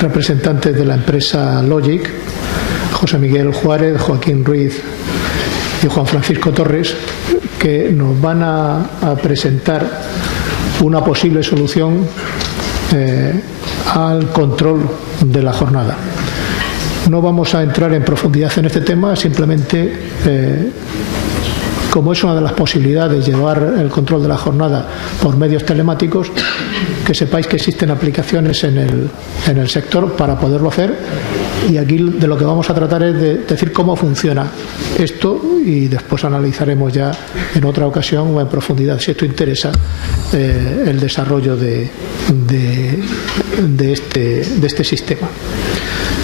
representantes de la empresa Logic, José Miguel Juárez, Joaquín Ruiz y Juan Francisco Torres, que nos van a presentar una posible solución al control de la jornada. No vamos a entrar en profundidad en este tema, simplemente como es una de las posibilidades llevar el control de la jornada por medios telemáticos, que sepáis que existen aplicaciones en el sector para poderlo hacer, y aquí de lo que vamos a tratar es de decir cómo funciona esto, y después analizaremos ya en otra ocasión o en profundidad, si esto interesa, el desarrollo de este sistema.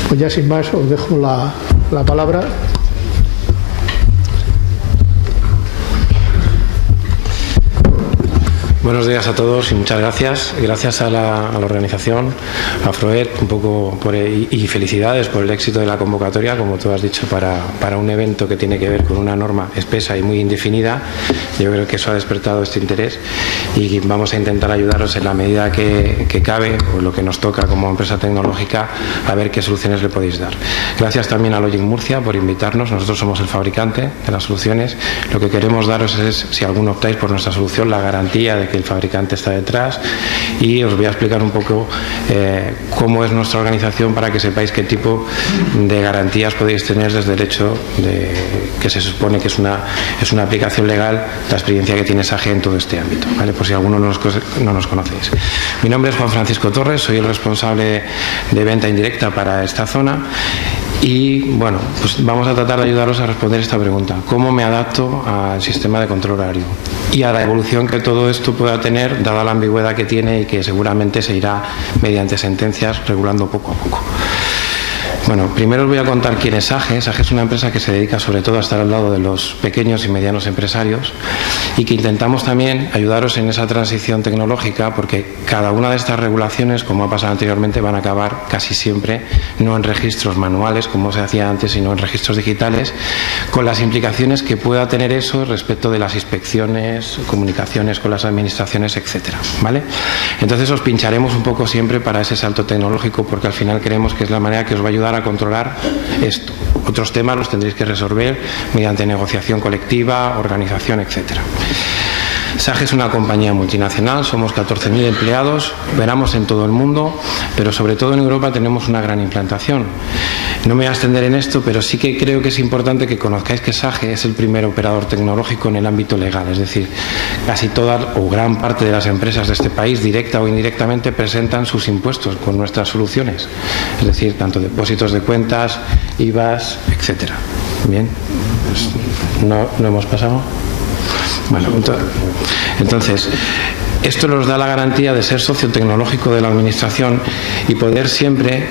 Pues ya sin más os dejo la palabra. Buenos días a todos y muchas gracias. Gracias a la organización, a FROET, un poco y felicidades por el éxito de la convocatoria, como tú has dicho, para un evento que tiene que ver con una norma espesa y muy indefinida. Yo creo que eso ha despertado este interés y vamos a intentar ayudaros en la medida que cabe, o lo que nos toca como empresa tecnológica, a ver qué soluciones le podéis dar. Gracias también a Logic Murcia por invitarnos. Nosotros somos el fabricante de las soluciones. Lo que queremos daros es, si alguno optáis por nuestra solución, la garantía de que el fabricante está detrás, y os voy a explicar un poco cómo es nuestra organización para que sepáis qué tipo de garantías podéis tener desde el hecho de que se supone que es una aplicación legal, la experiencia que tiene SAGE en todo este ámbito, ¿vale? Por si alguno no nos conocéis. Mi nombre es Juan Francisco Torres, soy el responsable de venta indirecta para esta zona. Y bueno, pues vamos a tratar de ayudaros a responder esta pregunta: ¿cómo me adapto al sistema de control horario y a la evolución que todo esto pueda tener, dada la ambigüedad que tiene y que seguramente se irá mediante sentencias regulando poco a poco? Bueno, primero os voy a contar quién es SAGE. SAGE es una empresa que se dedica sobre todo a estar al lado de los pequeños y medianos empresarios, y que intentamos también ayudaros en esa transición tecnológica, porque cada una de estas regulaciones, como ha pasado anteriormente, van a acabar casi siempre no en registros manuales como se hacía antes, sino en registros digitales, con las implicaciones que pueda tener eso respecto de las inspecciones, comunicaciones con las administraciones, etcétera, ¿vale? Entonces os pincharemos un poco siempre para ese salto tecnológico, porque al final creemos que es la manera que os va a ayudar a controlar esto. Otros temas los tendréis que resolver mediante negociación colectiva, organización, etcétera. SAGE es una compañía multinacional, somos 14.000 empleados, operamos en todo el mundo, pero sobre todo en Europa tenemos una gran implantación. No me voy a extender en esto, pero sí que creo que es importante que conozcáis que SAGE es el primer operador tecnológico en el ámbito legal, es decir, casi toda o gran parte de las empresas de este país, directa o indirectamente, presentan sus impuestos con nuestras soluciones, es decir, tanto depósitos de cuentas, IVAs, etcétera. Bien, pues, ¿no hemos pasado? Bueno, entonces, esto nos da la garantía de ser socio tecnológico de la Administración y poder siempre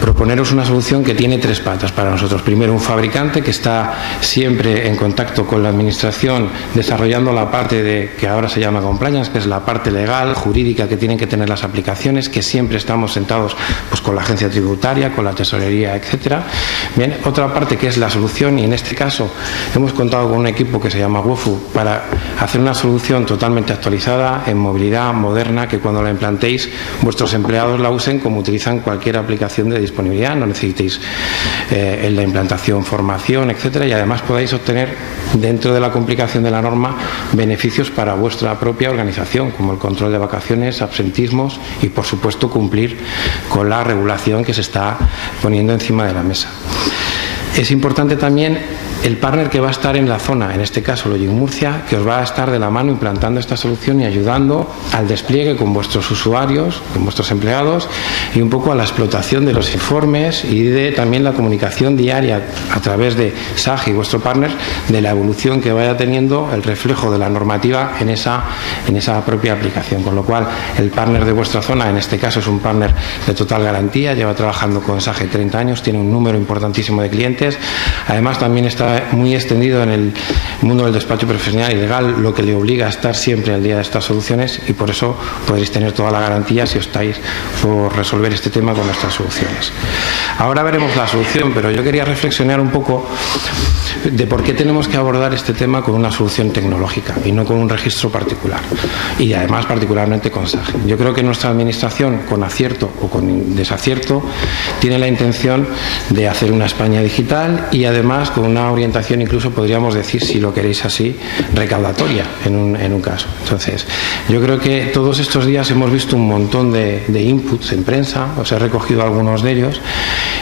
proponeros una solución que tiene tres patas para nosotros. Primero, un fabricante que está siempre en contacto con la Administración, desarrollando la parte que ahora se llama compliance, que es la parte legal, jurídica que tienen que tener las aplicaciones, que siempre estamos sentados pues con la agencia tributaria, con la tesorería, etcétera. Bien, otra parte que es la solución, y en este caso hemos contado con un equipo que se llama WOFU para hacer una solución totalmente actualizada, en movilidad moderna, que cuando la implantéis vuestros empleados la usen como utilizan cualquier aplicación de disponibilidad, no necesitéis en la implantación formación, etcétera, y además podáis obtener dentro de la complicación de la norma beneficios para vuestra propia organización, como el control de vacaciones, absentismos y por supuesto cumplir con la regulación que se está poniendo encima de la mesa. Es importante también el partner que va a estar en la zona, en este caso Logic Murcia, que os va a estar de la mano implantando esta solución y ayudando al despliegue con vuestros usuarios, con vuestros empleados, y un poco a la explotación de los informes y de también la comunicación diaria a través de SAGE y vuestro partner, de la evolución que vaya teniendo el reflejo de la normativa en esa propia aplicación. Con lo cual, el partner de vuestra zona, en este caso es un partner de total garantía, lleva trabajando con SAGE 30 años, tiene un número importantísimo de clientes, además también está muy extendido en el mundo del despacho profesional y legal, lo que le obliga a estar siempre al día de estas soluciones, y por eso podréis tener toda la garantía si optáis por resolver este tema con nuestras soluciones. Ahora veremos la solución, pero yo quería reflexionar un poco de por qué tenemos que abordar este tema con una solución tecnológica y no con un registro particular, y además particularmente con SAGE. Yo creo que nuestra administración, con acierto o con desacierto, tiene la intención de hacer una España digital y además con una orientación, incluso podríamos decir, si lo queréis así, recaudatoria en un caso. Entonces, yo creo que todos estos días hemos visto un montón de inputs en prensa, os he recogido algunos de ellos,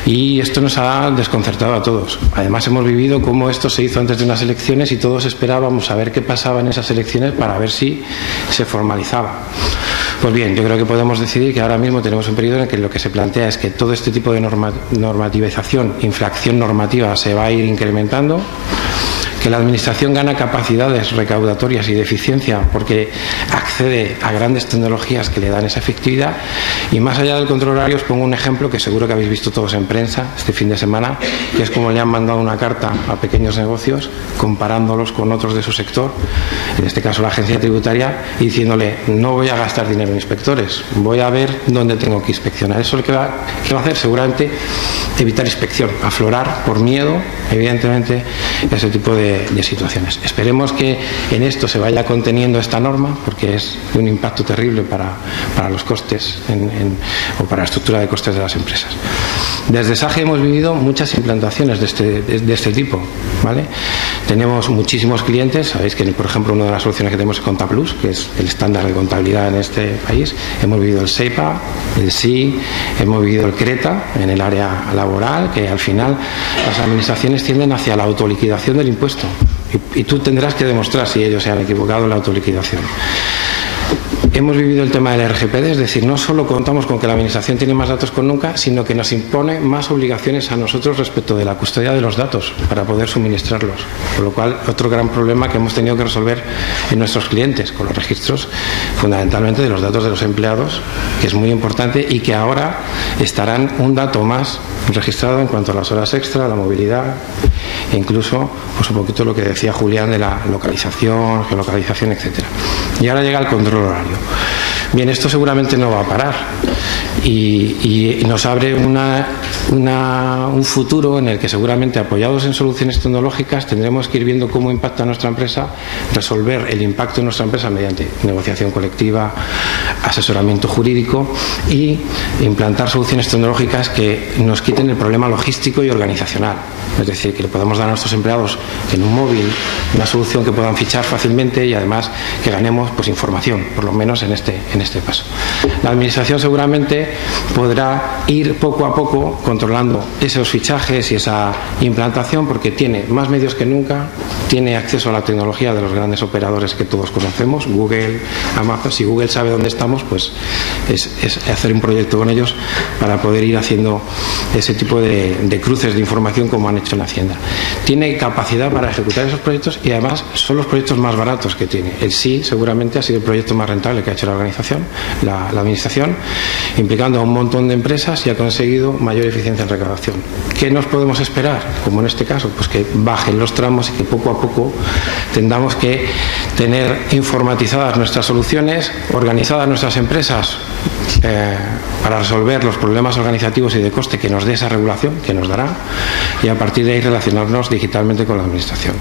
y esto nos ha desconcertado a todos. Además, hemos vivido cómo esto se hizo antes de unas elecciones y todos esperábamos a ver qué pasaba en esas elecciones para ver si se formalizaba. Pues bien, yo creo que podemos decidir que ahora mismo tenemos un periodo en el que lo que se plantea es que todo este tipo de normativización, infracción normativa, se va a ir incrementando, que la Administración gana capacidades recaudatorias y de eficiencia porque accede a grandes tecnologías que le dan esa efectividad, y más allá del control horario os pongo un ejemplo que seguro que habéis visto todos en prensa este fin de semana, que es como le han mandado una carta a pequeños negocios comparándolos con otros de su sector, en este caso la agencia tributaria, y diciéndole: no voy a gastar dinero en inspectores, voy a ver dónde tengo que inspeccionar. Eso es lo que va a hacer seguramente evitar inspección, aflorar por miedo, evidentemente, ese tipo de situaciones. Esperemos que en esto se vaya conteniendo esta norma, porque es un impacto terrible para los costes o para la estructura de costes de las empresas. Desde SAGE hemos vivido muchas implantaciones de este tipo, ¿vale? Tenemos muchísimos clientes. Sabéis que, por ejemplo, una de las soluciones que tenemos es ContaPlus, que es el estándar de contabilidad en este país. Hemos vivido el SEPA, el SI, hemos vivido el CRETA en el área laboral, que al final las administraciones tienden hacia la autoliquidación del impuesto. Y tú tendrás que demostrar si ellos se han equivocado en la autoliquidación. Hemos vivido el tema del RGPD, es decir, no solo contamos con que la Administración tiene más datos que nunca, sino que nos impone más obligaciones a nosotros respecto de la custodia de los datos para poder suministrarlos. Con lo cual, otro gran problema que hemos tenido que resolver en nuestros clientes con los registros, fundamentalmente de los datos de los empleados, que es muy importante y que ahora estarán un dato más registrado en cuanto a las horas extra, la movilidad e incluso pues un poquito lo que decía Julián de la localización, geolocalización, etcétera. Y ahora llega el control horario. Bien, esto seguramente no va a parar y nos abre un futuro en el que seguramente, apoyados en soluciones tecnológicas, tendremos que ir viendo cómo impacta nuestra empresa, resolver el impacto de nuestra empresa mediante negociación colectiva, asesoramiento jurídico y implantar soluciones tecnológicas que nos quiten el problema logístico y organizacional. Es decir, que le podamos dar a nuestros empleados en un móvil una solución que puedan fichar fácilmente y además que ganemos pues información, por lo menos en este paso. La Administración seguramente podrá ir poco a poco controlando esos fichajes y esa implantación, porque tiene más medios que nunca, tiene acceso a la tecnología de los grandes operadores que todos conocemos, Google, Amazon. Si Google sabe dónde estamos, pues es hacer un proyecto con ellos para poder ir haciendo ese tipo de cruces de información como han hecho en Hacienda. Tiene capacidad para ejecutar esos proyectos y además son los proyectos más baratos que tiene. El sí seguramente ha sido el proyecto más rentable que ha hecho la organización, la Administración, implicando a un montón de empresas, y ha conseguido mayor eficiencia en recaudación. ¿Qué nos podemos esperar? Como en este caso, pues que bajen los tramos y que poco a poco tendamos que tener informatizadas nuestras soluciones, organizadas nuestras empresas para resolver los problemas organizativos y de coste que nos dé esa regulación, que nos dará, y a partir de ahí relacionarnos digitalmente con la Administración.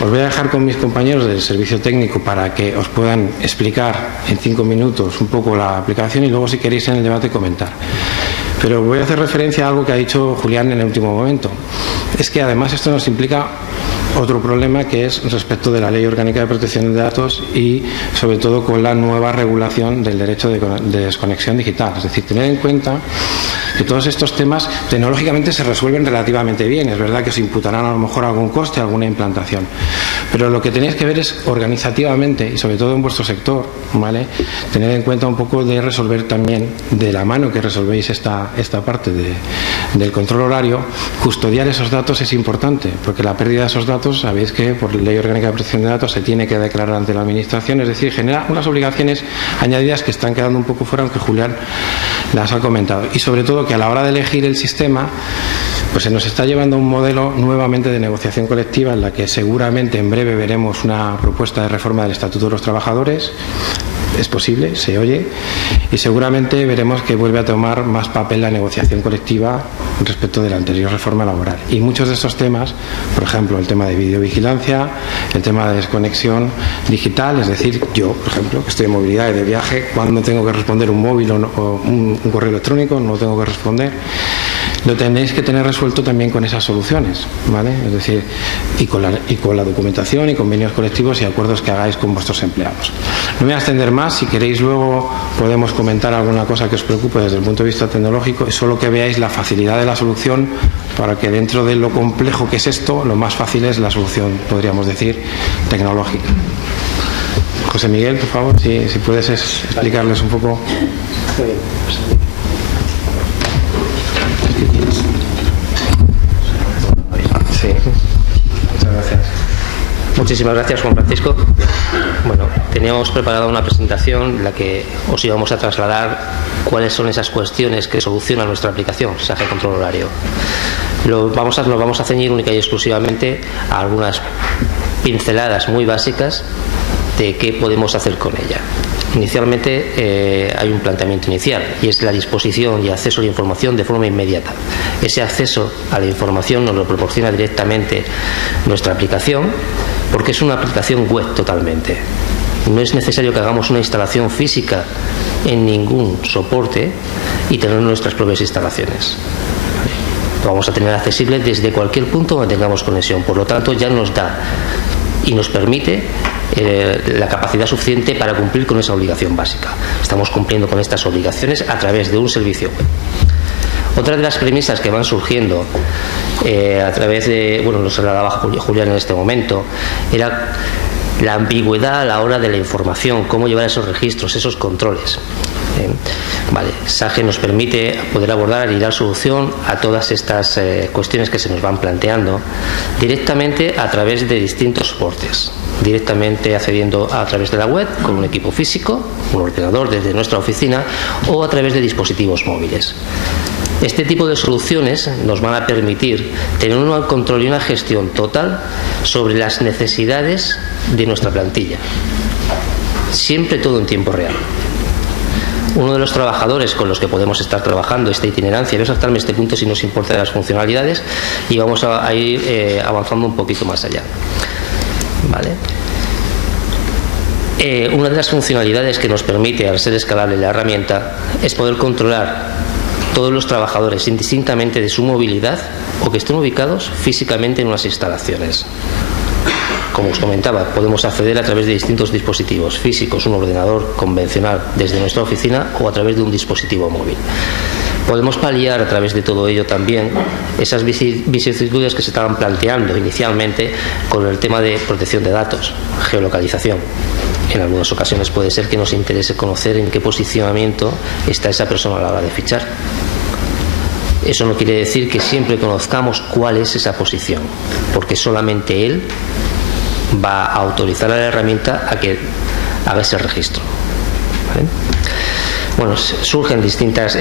Os voy a dejar con mis compañeros del servicio técnico para que os puedan explicar en 5 minutos un poco la aplicación y luego, si queréis, en el debate comentar. Pero voy a hacer referencia a algo que ha dicho Julián en el último momento. Es que además esto nos implica otro problema, que es respecto de la Ley Orgánica de Protección de Datos y sobre todo con la nueva regulación del derecho de desconexión digital. Es decir, tener en cuenta que todos estos temas tecnológicamente se resuelven relativamente bien. Es verdad que os imputarán a lo mejor algún coste, alguna implantación, pero lo que tenéis que ver es organizativamente, y sobre todo en vuestro sector, ¿vale?, tener en cuenta un poco de resolver también, de la mano que resolvéis esta parte del control horario, custodiar esos datos es importante, porque la pérdida de esos datos, sabéis que por Ley Orgánica de Protección de Datos se tiene que declarar ante la Administración, es decir, genera unas obligaciones añadidas que están quedando un poco fuera, aunque Julián las ha comentado. Y sobre todo que a la hora de elegir el sistema, pues se nos está llevando a un modelo nuevamente de negociación colectiva, en la que seguramente en breve veremos una propuesta de reforma del Estatuto de los Trabajadores. es posible, se oye, y seguramente veremos que vuelve a tomar más papel la negociación colectiva respecto de la anterior reforma laboral. Y muchos de estos temas, por ejemplo, el tema de videovigilancia, el tema de desconexión digital, es decir, yo, por ejemplo, que estoy en movilidad y de viaje, cuando tengo que responder un móvil o un correo electrónico, no tengo que responder, lo tenéis que tener resuelto también con esas soluciones, ¿vale? Es decir, y con la documentación y convenios colectivos y acuerdos que hagáis con vuestros empleados. No me voy a extender más, si queréis luego podemos comentar alguna cosa que os preocupe desde el punto de vista tecnológico, es solo que veáis la facilidad de la solución para que dentro de lo complejo que es esto, lo más fácil es la solución, podríamos decir, tecnológica. José Miguel, por favor, si puedes explicarles un poco. Sí, muchas gracias. Muchísimas gracias, Juan Francisco. Bueno, teníamos preparada una presentación en la que os íbamos a trasladar cuáles son esas cuestiones que solucionan nuestra aplicación, SAGE Control Horario. Nos vamos a ceñir única y exclusivamente a algunas pinceladas muy básicas de qué podemos hacer con ella. Inicialmente hay un planteamiento inicial y es la disposición y acceso a la información de forma inmediata. Ese acceso a la información nos lo proporciona directamente nuestra aplicación, porque es una aplicación web totalmente. No es necesario que hagamos una instalación física en ningún soporte y tener nuestras propias instalaciones. Lo vamos a tener accesible desde cualquier punto donde tengamos conexión. Por lo tanto, ya nos da y nos permite la capacidad suficiente para cumplir con esa obligación básica. Estamos cumpliendo con estas obligaciones a través de un servicio web. Otra de las premisas que van surgiendo a través de, bueno, nos trasladaba Julián en este momento, era la ambigüedad a la hora de la información, cómo llevar esos registros, esos controles. Vale, SAGE nos permite poder abordar y dar solución a todas estas cuestiones que se nos van planteando directamente a través de distintos soportes, directamente accediendo a través de la web con un equipo físico, un ordenador desde nuestra oficina o a través de dispositivos móviles. Este tipo de soluciones nos van a permitir tener un control y una gestión total sobre las necesidades de nuestra plantilla, siempre todo en tiempo real. Uno de los trabajadores con los que podemos estar trabajando esta itinerancia, voy a saltarme este punto si nos importa de las funcionalidades y vamos a ir avanzando un poquito más allá. ¿Vale? Una de las funcionalidades que nos permite, al ser escalable la herramienta, es poder controlar todos los trabajadores indistintamente de su movilidad o que estén ubicados físicamente en unas instalaciones. Como os comentaba, podemos acceder a través de distintos dispositivos físicos, un ordenador convencional desde nuestra oficina o a través de un dispositivo móvil. Podemos paliar a través de todo ello también esas vicisitudes que se estaban planteando inicialmente con el tema de protección de datos, geolocalización. En algunas ocasiones puede ser que nos interese conocer en qué posicionamiento está esa persona a la hora de fichar. Eso no quiere decir que siempre conozcamos cuál es esa posición, porque solamente él va a autorizar a la herramienta a que haga ese registro. ¿Vale? Bueno, surgen distintas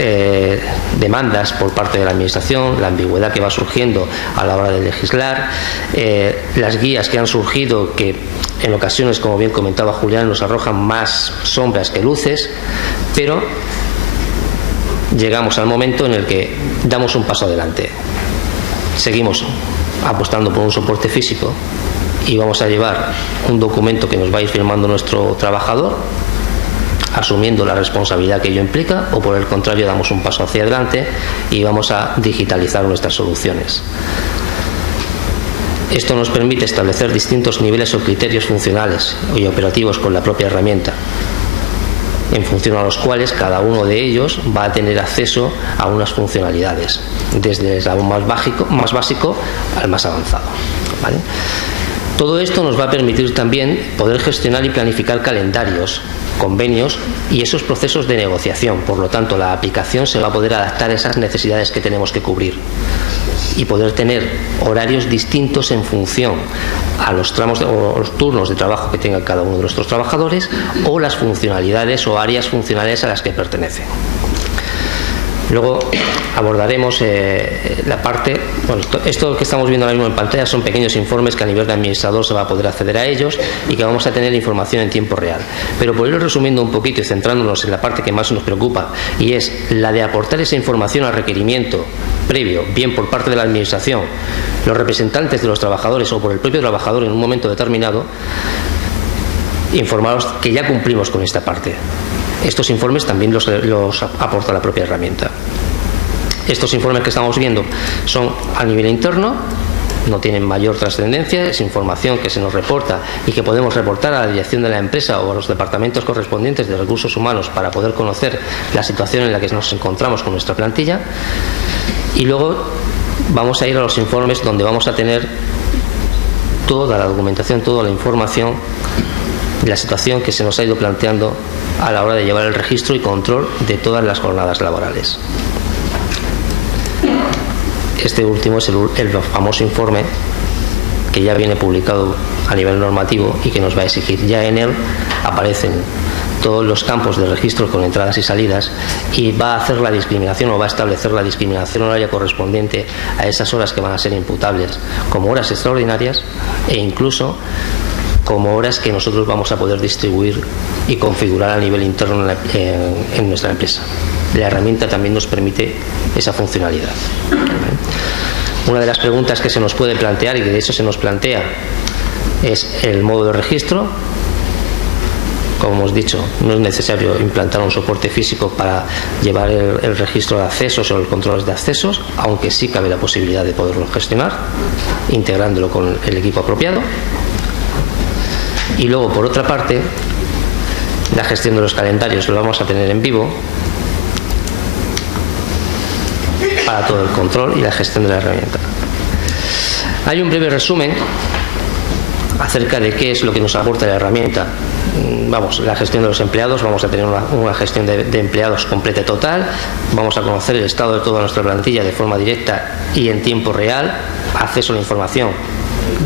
demandas por parte de la Administración, la ambigüedad que va surgiendo a la hora de legislar, las guías que han surgido que en ocasiones, como bien comentaba Julián, nos arrojan más sombras que luces, pero llegamos al momento en el que damos un paso adelante. Seguimos apostando por un soporte físico y vamos a llevar un documento que nos va a ir firmando nuestro trabajador, asumiendo la responsabilidad que ello implica, o por el contrario damos un paso hacia adelante y vamos a digitalizar nuestras soluciones. Esto nos permite establecer distintos niveles o criterios funcionales y operativos con la propia herramienta, en función a los cuales cada uno de ellos va a tener acceso a unas funcionalidades, desde el eslabón más básico al más avanzado. ¿Vale? Todo esto nos va a permitir también poder gestionar y planificar calendarios, convenios y esos procesos de negociación. Por lo tanto, la aplicación se va a poder adaptar a esas necesidades que tenemos que cubrir y poder tener horarios distintos en función a los tramos o los turnos de trabajo que tenga cada uno de nuestros trabajadores o las funcionalidades o áreas funcionales a las que pertenecen. Luego abordaremos la parte, bueno, esto que estamos viendo ahora mismo en pantalla son pequeños informes que a nivel de administrador se va a poder acceder a ellos y que vamos a tener información en tiempo real. Pero por ir resumiendo un poquito y centrándonos en la parte que más nos preocupa, y es la de aportar esa información al requerimiento previo, bien por parte de la administración, los representantes de los trabajadores o por el propio trabajador en un momento determinado, informaros que ya cumplimos con esta parte. Estos informes también los aporta la propia herramienta. Estos informes que estamos viendo son a nivel interno, no tienen mayor trascendencia, es información que se nos reporta y que podemos reportar a la dirección de la empresa o a los departamentos correspondientes de recursos humanos para poder conocer la situación en la que nos encontramos con nuestra plantilla. Y luego vamos a ir a los informes donde vamos a tener toda la documentación, toda la información de la situación que se nos ha ido planteando a la hora de llevar el registro y control de todas las jornadas laborales. Este último es el famoso informe que ya viene publicado a nivel normativo y que nos va a exigir. Ya en él aparecen todos los campos de registro con entradas y salidas y va a hacer la discriminación o va a establecer la discriminación horaria correspondiente a esas horas que van a ser imputables como horas extraordinarias e incluso como horas que nosotros vamos a poder distribuir y configurar a nivel interno en nuestra empresa. La herramienta también nos permite esa funcionalidad. Una de las preguntas que se nos puede plantear y que de hecho se nos plantea es el modo de registro. Como hemos dicho, no es necesario implantar un soporte físico para llevar el registro de accesos o el control de accesos, aunque sí cabe la posibilidad de poderlo gestionar, integrándolo con el equipo apropiado. Y luego, por otra parte, la gestión de los calendarios lo vamos a tener en vivo para todo el control y la gestión de la herramienta. Hay un breve resumen acerca de qué es lo que nos aporta la herramienta. Vamos, la gestión de los empleados, vamos a tener una gestión de empleados completa y total, vamos a conocer el estado de toda nuestra plantilla de forma directa y en tiempo real, acceso a la información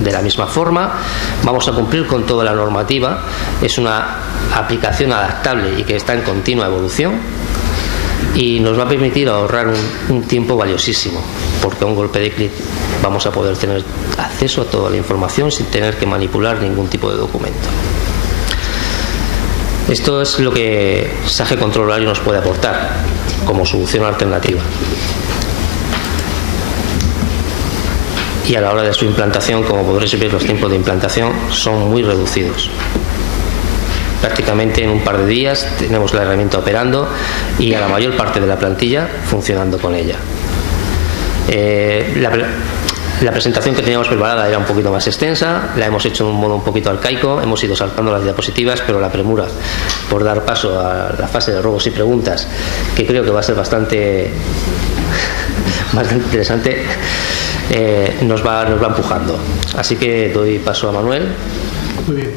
de la misma forma, vamos a cumplir con toda la normativa, es una aplicación adaptable y que está en continua evolución y nos va a permitir ahorrar un tiempo valiosísimo, porque a un golpe de clic vamos a poder tener acceso a toda la información sin tener que manipular ningún tipo de documento. Esto es lo que SAGE Control Horario nos puede aportar como solución alternativa. Y a la hora de su implantación, como podréis ver, los tiempos de implantación son muy reducidos. Prácticamente en un par de días tenemos la herramienta operando y a la mayor parte de la plantilla funcionando con ella. La presentación que teníamos preparada era un poquito más extensa, la hemos hecho de un modo un poquito arcaico, hemos ido saltando las diapositivas, pero la premura por dar paso a la fase de ruegos y preguntas, que creo que va a ser bastante interesante, nos va empujando. Así que doy paso a Manuel. Muy bien.